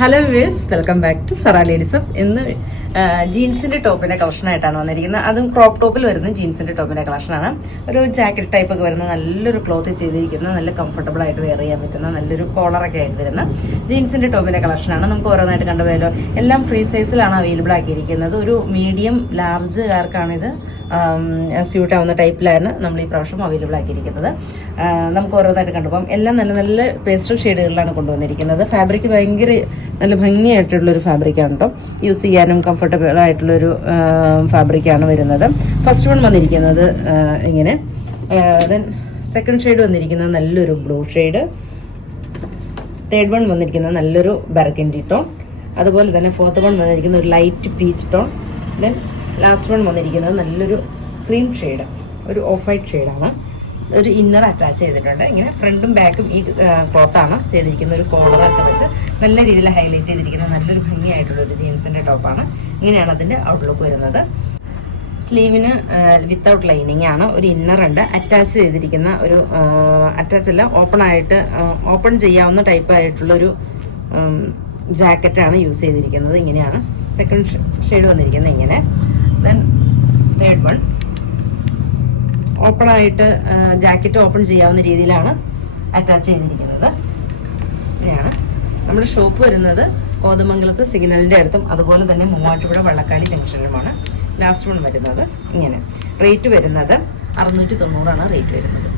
Hello viewers, welcome back to Zara ladies up. ഇന്ന് ജീൻസിന്റെ ടോപ്പിന്റെ കളക്ഷനായിട്ടാണ് വന്നിരിക്കുന്നത്. അതും ക്രോപ്പ് ടോപ്പിൽ വരുന്ന ജീൻസിന്റെ ടോപ്പിന്റെ കളക്ഷനാണ്. ഒരു ജാക്കറ്റ് ടൈപ്പ് ഒക്കെ വരുന്ന നല്ലൊരു ക്ലോത്ത് ചെയ്തിരിക്കുന്ന, നല്ല കംഫർട്ടബിൾ ആയിട്ട് വെയർ ചെയ്യാൻ പറ്റുന്ന നല്ലൊരു കോളറൊക്കെ ആയിട്ട് വരുന്ന ജീൻസിന്റെ ടോപ്പിന്റെ കളക്ഷനാണ്. നമുക്ക് ഓരോന്നായിട്ട് കണ്ടുപോയാലോ. എല്ലാം ഫ്രീ സൈസിലാണ് അവൈലബിൾ ആക്കിയിരിക്കുന്നത്. ഒരു മീഡിയം ലാർജുകാർക്കാണ് ഇത് സ്യൂട്ട് ആവുന്ന ടൈപ്പിലാണ് നമ്മൾ ഈ പ്രാവശ്യം അവൈലബിൾ ആക്കിയിരിക്കുന്നത്. നമുക്ക് ഓരോന്നായിട്ട് കണ്ടുപോകാം. എല്ലാം നല്ല നല്ല പേസ്റ്റൽ ഷെയ്ഡുകളിലാണ് കൊണ്ടുവന്നിരിക്കുന്നത്. ഫാബ്രിക് ഭയങ്കര നല്ല ഭംഗിയായിട്ടുള്ളൊരു ഫാബ്രിക്കാണ് കേട്ടോ. യൂസ് ചെയ്യാനും കംഫർട്ടബിൾ ആയിട്ടുള്ളൊരു ഫാബ്രിക്കാണ് വരുന്നത്. ഫസ്റ്റ് വൺ വന്നിരിക്കുന്നത് ഇങ്ങനെ, ദെൻ സെക്കൻഡ് ഷെയ്ഡ് വന്നിരിക്കുന്നത് നല്ലൊരു ബ്ലൂ ഷെയ്ഡ്, തേർഡ് വൺ വന്നിരിക്കുന്നത് നല്ലൊരു ബർഗൻഡി ടോൺ, അതുപോലെ തന്നെ ഫോർത്ത് വൺ വന്നിരിക്കുന്ന ഒരു light peach tone, then last one വന്നിരിക്കുന്നത് നല്ലൊരു ക്രീം ഷെയ്ഡ്, ഒരു ഓഫ് വൈറ്റ് ഷെയ്ഡാണ്. ഒരു ഇന്നർ അറ്റാച്ച് ചെയ്തിട്ടുണ്ട്. ഇങ്ങനെ ഫ്രണ്ടും ബാക്കും ഈ ക്ലോത്താണ് ചെയ്തിരിക്കുന്ന. ഒരു കോളറൊക്കെ വെച്ച് നല്ല രീതിയിൽ ഹൈലൈറ്റ് ചെയ്തിരിക്കുന്ന നല്ലൊരു ഭംഗിയായിട്ടുള്ളൊരു ജീൻസിൻ്റെ ടോപ്പാണ്. ഇങ്ങനെയാണ് അതിൻ്റെ ഔട്ട്ലുക്ക് വരുന്നത്. സ്ലീവിന് വിത്തൗട്ട് ലൈനിങ് ആണ്. ഒരു ഇന്നർ ഉണ്ട്, അറ്റാച്ച് ചെയ്തിരിക്കുന്ന ഒരു അറ്റാച്ച് അല്ല, ഓപ്പൺ ചെയ്യാവുന്ന ടൈപ്പ് ആയിട്ടുള്ളൊരു ജാക്കറ്റാണ് യൂസ് ചെയ്തിരിക്കുന്നത്. ഇങ്ങനെയാണ് സെക്കൻഡ് ഷെയ്ഡ് വന്നിരിക്കുന്നത്. ഇങ്ങനെ ദെൻ തേർഡ് വൺ ഓപ്പണായിട്ട് ജാക്കറ്റ് ഓപ്പൺ ചെയ്യാവുന്ന രീതിയിലാണ് അറ്റാച്ച് ചെയ്തിരിക്കുന്നത്. ഇങ്ങനെയാണ് നമ്മുടെ ഷോപ്പ് വരുന്നത്. കോതമംഗലത്ത് സിഗ്നലിൻ്റെ അടുത്തും അതുപോലെ തന്നെ മൂവാറ്റുപുഴ വള്ളക്കാലി ജംഗ്ഷനിലുമാണ് ലാസ്റ്റ് വൺ വരുന്നത്. ഇങ്ങനെ റേറ്റ് വരുന്നത് 690 റേറ്റ് വരുന്നത്.